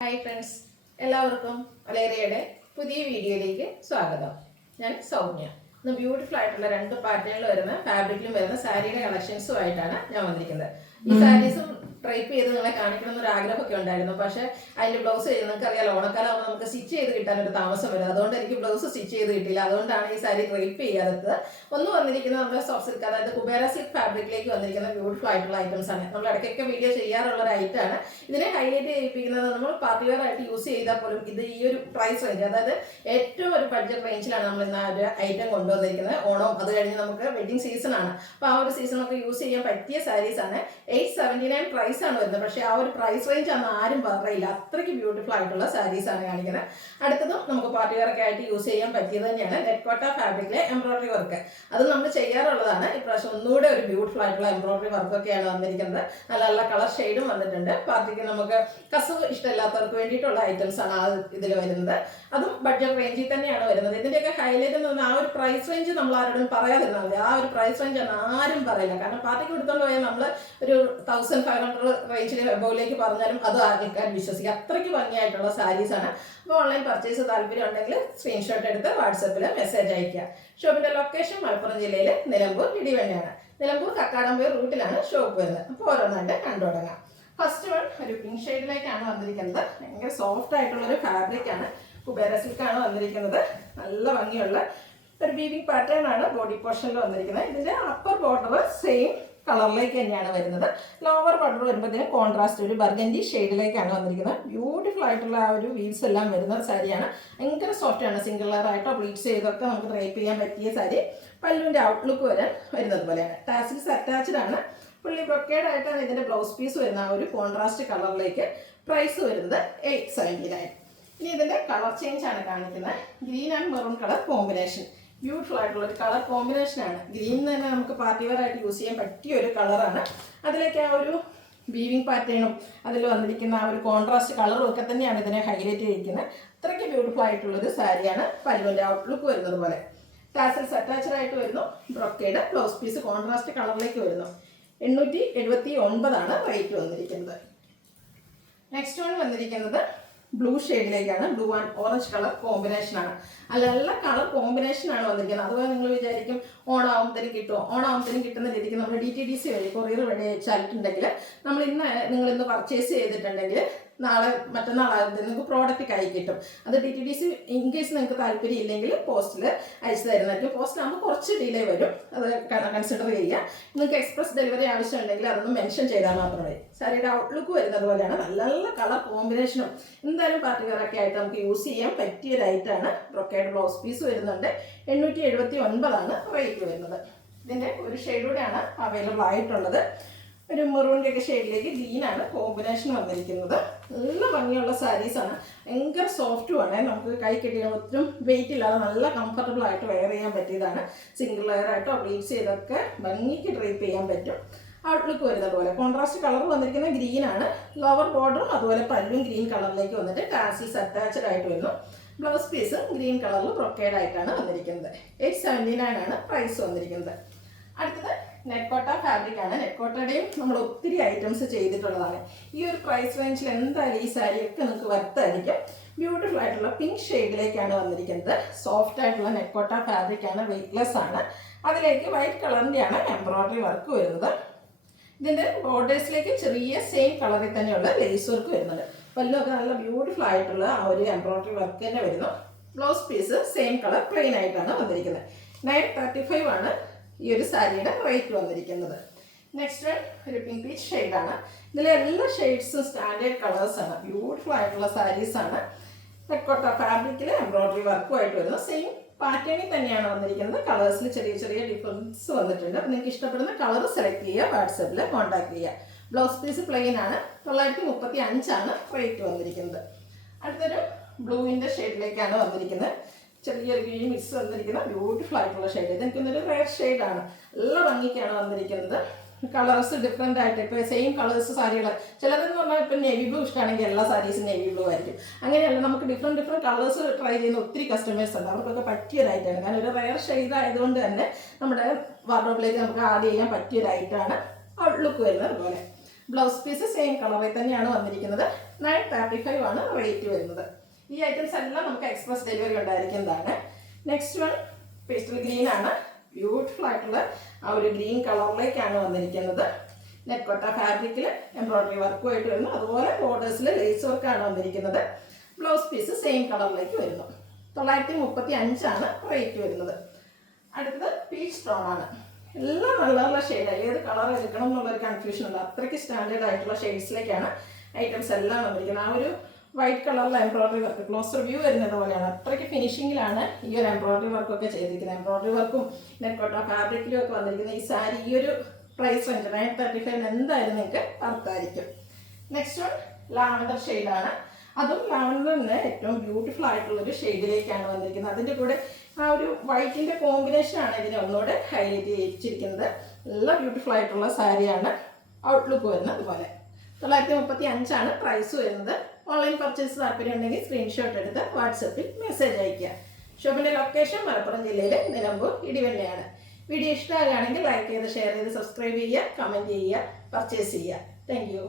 Hi friends, എല്ലാവർക്കും വലേറിയയുടെ പുതിയ വീഡിയോയിലേക്ക് സ്വാഗതം. ഞാൻ സൗമ്യ. ഇന്ന് ബ്യൂട്ടിഫുൾ ആയിട്ടുള്ള രണ്ട് പാറ്റേണിൽ വരുന്ന ഫാബ്രിക്കിലും വരുന്ന സാരിയുടെ കളക്ഷൻസുമായിട്ടാണ് ഞാൻ വന്നിരിക്കുന്നത്. ഈ സാരീസും ട്രൈപ്പ് ചെയ്ത് നിങ്ങളെ കാണിക്കണം എന്നൊരു ആഗ്രഹമൊക്കെ ഉണ്ടായിരുന്നു. പക്ഷേ അതിൻ്റെ ബ്ലൗസ് ചെയ്ത് നിങ്ങൾക്ക് അറിയാലോ, ഓണക്കാലം നമുക്ക് സ്റ്റിച്ച് ചെയ്ത് കിട്ടാനൊരു താമസം വരും. അതുകൊണ്ട് എനിക്ക് ബ്ലൗസ് സ്റ്റിച്ച് ചെയ്ത് കിട്ടിയില്ല. അതുകൊണ്ടാണ് ഈ സാരി ട്രൈപ്പ് ചെയ്യാത്തത്. ഒന്ന് വന്നിരിക്കുന്നത് നമ്മുടെ സോഫ്റ്റ് സിൽക്ക്, അതായത് കുബേര സിൽക്ക് ഫാബ്രിക്കിലേക്ക് വന്നിരിക്കുന്ന ബ്യൂട്ടിഫുൾ ആയിട്ടുള്ള ഐറ്റംസ് ആണ്. നമ്മൾ ഇടയ്ക്കൊക്കെ വീഡിയോ ചെയ്യാറുള്ള ഒരു ഐറ്റമാണ്. ഇതിനെ ഹൈലൈറ്റ് ചെയ്യിപ്പിക്കുന്നത് നമ്മൾ പാർട്ടി വെയർ ആയിട്ട് യൂസ് ചെയ്താൽ പോലും ഇത് ഈ ഒരു പ്രൈസ് റേഞ്ച്, അതായത് ഏറ്റവും ഒരു ബഡ്ജറ്റ് റേഞ്ചിലാണ് നമ്മൾ ഇന്ന് ആ ഒരു ഐറ്റം കൊണ്ടുവന്നിരിക്കുന്നത്. ഓണം അത് കഴിഞ്ഞ് നമുക്ക് വെഡിങ് സീസൺ ആണ്. അപ്പോൾ ആ ഒരു സീസണൊക്കെ യൂസ് ചെയ്യാൻ പറ്റിയ സാരീസ് ആണ്. 879 പ്രൈസ് ആണ് വരുന്നത്. പക്ഷേ ആ ഒരു പ്രൈസ് റേഞ്ച് ആണ് ആരും പറയില്ല. അത്രയ്ക്ക് ബ്യൂട്ടിഫുൾ ആയിട്ടുള്ള സാരീസ് ആണ് കാണിക്കുന്നത്. അടുത്തതും നമുക്ക് പാർട്ടി വെയർ ഒക്കെ ആയിട്ട് യൂസ് ചെയ്യാൻ പറ്റിയത് തന്നെയാണ് നെറ്റ്കോട്ട ഫാബ്രിക്കിലെ എംബ്രോയിഡറി വർക്ക്. അത് നമ്മൾ ചെയ്യാറുള്ളതാണ്. ഇപ്രാവശ്യം ഒന്നുകൂടെ ഒരു ബ്യൂട്ടിഫുൾ ആയിട്ടുള്ള എംബ്രോയിഡറി വർക്കൊക്കെയാണ് വന്നിരിക്കുന്നത്. നല്ല നല്ല കളർ ഷെയ്ഡും വന്നിട്ടുണ്ട്. പാർട്ടിക്ക് നമുക്ക് കസവ് ഇഷ്ടമില്ലാത്തവർക്ക് വേണ്ടിയിട്ടുള്ള ഐറ്റംസ് ആണ് ഇതിൽ വരുന്നത്. അതും ബഡ്ജറ്റ് റേഞ്ചിൽ തന്നെയാണ് വരുന്നത്. ഇതിൻ്റെയൊക്കെ ഹൈലൈറ്റ് എന്ന് പറഞ്ഞാൽ ആ ഒരു പ്രൈസ് റേഞ്ച് നമ്മൾ ആരോടും പറയാതിരുന്നാൽ മതി. ആ ഒരു പ്രൈസ് റേഞ്ച് ആണ് ആരും പറയില്ല. കാരണം പാർട്ടിക്ക് എടുത്തോണ്ട് പോയാൽ നമ്മൾ ഒരു 1500 റേഞ്ചിൽ എബോവിലേക്ക് പറഞ്ഞാലും അത് ആൾക്കാർ വിശ്വസിക്കുക. അത്രയ്ക്ക് ഭംഗിയായിട്ടുള്ള സാരീസ് ആണ്. അപ്പോൾ ഓൺലൈൻ പർച്ചേസ് താല്പര്യം ഉണ്ടെങ്കിൽ സ്ക്രീൻഷോട്ട് എടുത്ത് വാട്സപ്പിൽ മെസ്സേജ് അയക്കുക. ഷോപ്പിന്റെ ലൊക്കേഷൻ മലപ്പുറം ജില്ലയിൽ നിലമ്പൂർ ഇടിവണ്ണയാണ്. നിലമ്പൂർ കക്കാടംപൊയിൽ റൂട്ടിലാണ് ഷോപ്പ് വരുന്നത്. അപ്പോൾ ഓരോന്നായിട്ട് കണ്ടു തുടങ്ങാം. ഫസ്റ്റ് വൺ ഒരു പിങ്ക് ഷെയ്ഡിലേക്കാണ് വന്നിരിക്കുന്നത്. ഭയങ്കര സോഫ്റ്റ് ആയിട്ടുള്ള ഒരു ഫാബ്രിക് ആണ്. കുബേര സിൽക്കാണ് വന്നിരിക്കുന്നത്. നല്ല ഭംഗിയുള്ള ഒരു വീവിംഗ് പാറ്റേൺ ആണ് ബോഡി പോർഷനിൽ വന്നിരിക്കുന്നത്. ഇതിന്റെ അപ്പർ ബോർഡർ സെയിം കളറിലേക്ക് തന്നെയാണ് വരുന്നത്. ലോവർ ബോർഡർ വരുമ്പോഴത്തേന് കോൺട്രാസ്റ്റ് ഒരു ബർഗൻഡി ഷെയ്ഡിലേക്കാണ് വന്നിരിക്കുന്നത്. ബ്യൂട്ടിഫുൾ ആയിട്ടുള്ള ആ ഒരു വീവ്സ് എല്ലാം വരുന്ന സാരിയാണ്. ഭയങ്കര സോഫ്റ്റ് ആണ്. സിംഗിൾ ലെയർ ആയിട്ടോ ബ്ലീച്ച് ചെയ്തൊക്കെ നമുക്ക് ഡ്രൈപ്പ് ചെയ്യാൻ പറ്റിയ സാരി. പല്ലുവിൻ്റെ ഔട്ട്ലുക്ക് വരാൻ വരുന്നത് പോലെയാണ്. ടാസിൽസ് അറ്റാച്ച്ഡ് ആണ്. ഫുള്ളി ബ്രൊക്കേഡ് ആയിട്ടാണ് ഇതിന്റെ ബ്ലൗസ് പീസ് വരുന്ന ആ ഒരു കോൺട്രാസ്റ്റ് കളറിലേക്ക്. പ്രൈസ് വരുന്നത് 879. ഇനി ഇതിന്റെ കളർ ചേഞ്ച് ആണ് കാണിക്കുന്നത്. Green and maroon colour combination. Beautiful ആയിട്ടുള്ള ഒരു കളർ കോമ്പിനേഷൻ ആണ്. ഗ്രീൻ തന്നെ നമുക്ക് പാർട്ടി വെയർ ആയിട്ട് യൂസ് ചെയ്യാൻ പറ്റിയ ഒരു കളറാണ്. അതിലേക്ക് ആ ഒരു വീവിംഗ് പാറ്റേണും അതിൽ വന്നിരിക്കുന്ന ആ ഒരു കോൺട്രാസ്റ്റ് കളറും ഒക്കെ തന്നെയാണ് ഇതിനെ ഹൈലൈറ്റ് ചെയ്തിരിക്കുന്നത്. അത്രയ്ക്ക് ബ്യൂട്ടിഫുൾ ആയിട്ടുള്ളൊരു സാരിയാണ്. പല്ലുവിൻ്റെ ഔട്ട്ലുക്ക് വരുന്നത് പോലെ ടാസൽസ് അറ്റാച്ച്ഡ് ആയിട്ട് വരുന്നു. ബ്രൊക്കേഡ് ബ്ലൗസ് പീസ് കോൺട്രാസ്റ്റ് കളറിലേക്ക് വരുന്നു. 879 റേറ്റ് വന്നിരിക്കുന്നത്. നെക്സ്റ്റ് വൺ വന്നിരിക്കുന്നത് ബ്ലൂ ഷെയ്ഡിലേക്കാണ്. ബ്ലൂ ആൻഡ് ഓറഞ്ച് കളർ കോമ്പിനേഷനാണ്. നല്ല കളർ കോമ്പിനേഷനാണ് വന്നിരിക്കുന്നത്. അതുപോലെ നിങ്ങൾ വിചാരിക്കും ഓണാവുമ്പത്തേനും കിട്ടുമോ? ഓണാവുമ്പത്തേനും കിട്ടുന്ന രീതിക്ക് നമ്മൾ DTDC വഴി കൊറിയർ വഴി അയച്ചിട്ടുണ്ടെങ്കിൽ നിങ്ങൾ ഇന്ന് പർച്ചേസ് ചെയ്തിട്ടുണ്ടെങ്കിൽ നാളെ മറ്റന്നാളാകുമ്പോൾ നിങ്ങൾക്ക് പ്രോഡക്റ്റ് കൈ കിട്ടും. അത് DTDC ഇൻ കേസ് നിങ്ങൾക്ക് താല്പര്യം ഇല്ലെങ്കിൽ പോസ്റ്റിൽ അയച്ചു തരുന്നതായിരിക്കും. പോസ്റ്റിലാകുമ്പോൾ കുറച്ച് ഡിലേ വരും. അത് കൺസിഡർ ചെയ്യുക. നിങ്ങൾക്ക് എക്സ്പ്രസ് ഡെലിവറി ആവശ്യമുണ്ടെങ്കിൽ അതൊന്ന് മെൻഷൻ ചെയ്താൽ മാത്രമേ. സാരിയുടെ ഔട്ട്ലുക്ക് വരുന്നത് പോലെയാണ്. നല്ല നല്ല കളർ കോമ്പിനേഷനും എന്തായാലും പാർട്ടി വെയർ ഒക്കെ ആയിട്ട് നമുക്ക് യൂസ് ചെയ്യാൻ പറ്റിയ ഒരു ഐറ്റമാണ്. ബ്രൊക്കേഡ് ബ്ലൗസ് പീസ് വരുന്നുണ്ട്. 879 റേറ്റ് വരുന്നത്. ഇതിൻ്റെ ഒരു ഷെയ്ഡ് കൂടെയാണ് അവൈലബിൾ ആയിട്ടുള്ളത്. ഒരു മെറൂണിൻ്റെ ഒക്കെ ഷെയ്ഡിലേക്ക് ഗ്രീനാണ് കോമ്പിനേഷൻ വന്നിരിക്കുന്നത്. നല്ല ഭംഗിയുള്ള സാരീസാണ്. ഭയങ്കര സോഫ്റ്റുമാണ്. നമുക്ക് കൈ കെട്ടിയാൽ ഒട്ടും വെയിറ്റ് ഇല്ലാതെ നല്ല കംഫർട്ടബിൾ ആയിട്ട് വെയർ ചെയ്യാൻ പറ്റിയതാണ്. സിംഗിൾ ലെയർ ആയിട്ടോ ബ്ലീച്ച് ചെയ്തൊക്കെ ഭംഗിക്ക് ഡ്രൈപ്പ് ചെയ്യാൻ പറ്റും. ഔട്ട്ലുക്ക് വരുന്നത് പോലെ കോൺട്രാസ്റ്റ് കളർ വന്നിരിക്കുന്നത് ഗ്രീനാണ്. ലോവർ ബോർഡറും അതുപോലെ പല്ലും ഗ്രീൻ കളറിലേക്ക് വന്നിട്ട് ടാസിൽസ് അറ്റാച്ച്ഡ് ആയിട്ട് വരുന്നു. ബ്ലൗസ് പീസ് ഗ്രീൻ കളറിൽ ബ്രൊക്കേഡ് ആയിട്ടാണ് വന്നിരിക്കുന്നത്. 879 പ്രൈസ് വന്നിരിക്കുന്നത്. അടുത്തത് നെറ്റ്കോട്ട ഫാബ്രിക് ആണ്. നെറ്റ്കോട്ടയുടെയും നമ്മൾ ഒത്തിരി ഐറ്റംസ് ചെയ്തിട്ടുള്ളതാണ്. ഈ ഒരു പ്രൈസ് റേഞ്ചിൽ എന്തായാലും ഈ സാരിയൊക്കെ നിങ്ങൾക്ക് വർത്തായിരിക്കും. ബ്യൂട്ടിഫുൾ ആയിട്ടുള്ള പിങ്ക് ഷെയ്ഡിലേക്കാണ് വന്നിരിക്കുന്നത്. സോഫ്റ്റ് ആയിട്ടുള്ള നെറ്റ്കോട്ട ഫാബ്രിക് ആണ്. വെയ്റ്റ്ലെസ് ആണ്. അതിലേക്ക് വൈറ്റ് കളറിൻ്റെയാണ് എംബ്രോയിഡറി വർക്ക് വരുന്നത്. ഇതിൻ്റെ ബോർഡേഴ്സിലേക്ക് ചെറിയ സെയിം കളറിൽ തന്നെയുള്ള ലേസ് വർക്ക് വരുന്നുണ്ട്. പല്ലൊക്കെ നല്ല ബ്യൂട്ടിഫുൾ ആയിട്ടുള്ള ആ ഒരു എംബ്രോയിഡറി വർക്ക് തന്നെ വരുന്നു. Blouse piece same colour plain ആയിട്ടാണ് വന്നിരിക്കുന്നത്. 935 ആണ് ഈ ഒരു സാരിയുടെ റേറ്റ് വന്നിരിക്കുന്നത്. നെക്സ്റ്റ് ഒരു പിങ്ക് പീച്ച് ഷെയ്ഡാണ്. ഇതിലെ എല്ലാ ഷെയ്ഡ്സും സ്റ്റാൻഡേർഡ് കളേഴ്സാണ്. ബ്യൂട്ടിഫുൾ ആയിട്ടുള്ള സാരീസാണ്. നെറ്റ്കോട്ട ഫാബ്രിക്കിൽ എംബ്രോയിഡറി വർക്കുമായിട്ട് വരുന്നു. സെയിം പാറ്റേണിൽ തന്നെയാണ് വന്നിരിക്കുന്നത്. കളേഴ്സിൽ ചെറിയ ചെറിയ ഡിഫറൻസ് വന്നിട്ടുണ്ട്. അപ്പോൾ നിങ്ങൾക്ക് ഇഷ്ടപ്പെടുന്ന കളർ സെലക്ട് ചെയ്യുക. വാട്സപ്പിൽ കോൺടാക്ട് ചെയ്യുക. ബ്ലൗസ് പീസ് പ്ലെയിൻ ആണ്. 935 റേറ്റ് വന്നിരിക്കുന്നത്. അടുത്തൊരു ബ്ലൂവിൻ്റെ ഷെയ്ഡിലേക്കാണ് വന്നിരിക്കുന്നത്. ചെറിയൊരു ഗ്രീൻ മിക്സ് വന്നിരിക്കുന്ന ബ്യൂട്ടിഫുൾ ആയിട്ടുള്ള ഷെയ്ഡ്. ഇതെനിക്കൊന്നൊരു റെയർ ഷെയ്ഡാണ്. നല്ല ഭംഗിക്കാണ് വന്നിരിക്കുന്നത്. കളേഴ്സ് ഡിഫറെൻ്റ് ആയിട്ട് ഇപ്പോൾ സെയിം കളേഴ്സ് സാരികൾ ചിലതെന്ന് പറഞ്ഞാൽ ഇപ്പം നേവി ബ്ലൂ ഇഷ്ടമാണെങ്കിൽ എല്ലാ സാരീസും നേവി ബ്ലൂ ആയിരിക്കും. അങ്ങനെയല്ല, നമുക്ക് ഡിഫറെൻറ്റ് കളേഴ്സ് ട്രൈ ചെയ്യുന്ന ഒത്തിരി കസ്റ്റമേഴ്സ് ഉണ്ട്. അവർക്കൊക്കെ പറ്റിയൊരായിട്ടാണ്. കാരണം ഒരു റെയർ ഷെയ്ഡ് ആയതുകൊണ്ട് തന്നെ നമ്മുടെ വാർഡ്രോബിലേക്ക് നമുക്ക് ആഡ് ചെയ്യാൻ പറ്റിയൊരായിട്ടാണ് ഔട്ട്ലുക്ക് വരുന്നത് പോലെ. ബ്ലൗസ് പീസ് സെയിം കളറിൽ തന്നെയാണ് വന്നിരിക്കുന്നത്. 935 ആണ് റേറ്റ് വരുന്നത്. ഈ ഐറ്റംസ് എല്ലാം നമുക്ക് എക്സ്പ്രസ് ഡെലിവറി ഉണ്ടായിരിക്കുന്നതാണ്. നെക്സ്റ്റ് വൺ പേസ്റ്റൽ ഗ്രീൻ ആണ്. ബ്യൂട്ടിഫുൾ ആയിട്ടുള്ള ആ ഒരു ഗ്രീൻ കളറിലേക്കാണ് വന്നിരിക്കുന്നത്. നെറ്റ്കോട്ട ഫാബ്രിക്കിൽ എംബ്രോയിഡറി വർക്കുമായിട്ട് വരുന്നു. അതുപോലെ ബോർഡേഴ്സിൽ ലേസ് വർക്കാണ് വന്നിരിക്കുന്നത്. ബ്ലൗസ് പീസ് സെയിം കളറിലേക്ക് വരുന്നു. 935 ആണ് റേറ്റ് വരുന്നത്. അടുത്തത് പീച്ച് ടോൺ ആണ്. എല്ലാം നല്ല നല്ല ഷെയ്ഡാണ്. ഏത് കളർ എടുക്കണം എന്നുള്ളൊരു കൺഫ്യൂഷൻ ഉണ്ട്. അത്രയ്ക്ക് സ്റ്റാൻഡേർഡ് ആയിട്ടുള്ള ഷെയ്ഡ്സിലേക്കാണ് ഐറ്റംസ് എല്ലാം വന്നിരിക്കുന്നത്. ആ ഒരു വൈറ്റ് കളറിൽ എംബ്രോയിഡറി വർക്ക് ക്ലോസർ വ്യൂ വരുന്നത് പോലെയാണ്. അത്രയ്ക്ക് ഫിനിഷിങ്ങിലാണ് ഈ ഒരു എംബ്രോയിഡറി വർക്കൊക്കെ ചെയ്തിരിക്കുന്നത്. എംബ്രോയിഡറി വർക്കും നെറ്റ്കോട്ട ഫാബ്രിക്കിലും ഒക്കെ വന്നിരിക്കുന്ന ഈ സാരി ഈ ഒരു പ്രൈസ് റേഞ്ച് 935 എന്തായാലും നിങ്ങൾക്ക് അർത്ഥമായിരിക്കും. നെക്സ്റ്റ് വൺ ലാവൻഡർ ഷെയ്ഡാണ്. അതും ലാവൻഡറിന് ഏറ്റവും ബ്യൂട്ടിഫുൾ ആയിട്ടുള്ളൊരു ഷെയ്ഡിലേക്കാണ് വന്നിരിക്കുന്നത്. അതിൻ്റെ കൂടെ ആ ഒരു വൈറ്റിൻ്റെ കോമ്പിനേഷനാണ് ഇതിനെ ഒന്നുകൂടെ ഹൈലൈറ്റ് ചെയ്യിച്ചിരിക്കുന്നത്. നല്ല ബ്യൂട്ടിഫുൾ ആയിട്ടുള്ള സാരിയാണ്. ഔട്ട്ലുക്ക് വരുന്നത് അതുപോലെ. 935 ആണ് പ്രൈസ് വരുന്നത്. ഓൺലൈൻ പർച്ചേസ് താല്പര്യം ഉണ്ടെങ്കിൽ സ്ക്രീൻഷോട്ട് എടുത്ത് വാട്സപ്പിൽ മെസ്സേജ് അയയ്ക്കുക. ഷോപ്പിൻ്റെ ലൊക്കേഷൻ മലപ്പുറം ജില്ലയിലെ നിലമ്പൂർ ഇടിവണ്ണയാണ്. വീഡിയോ ഇഷ്ടമാകുകയാണെങ്കിൽ ലൈക്ക് ചെയ്ത് ഷെയർ ചെയ്ത് സബ്സ്ക്രൈബ് ചെയ്യുക, കമൻറ്റ് ചെയ്യുക, പർച്ചേസ് ചെയ്യുക. Thank you.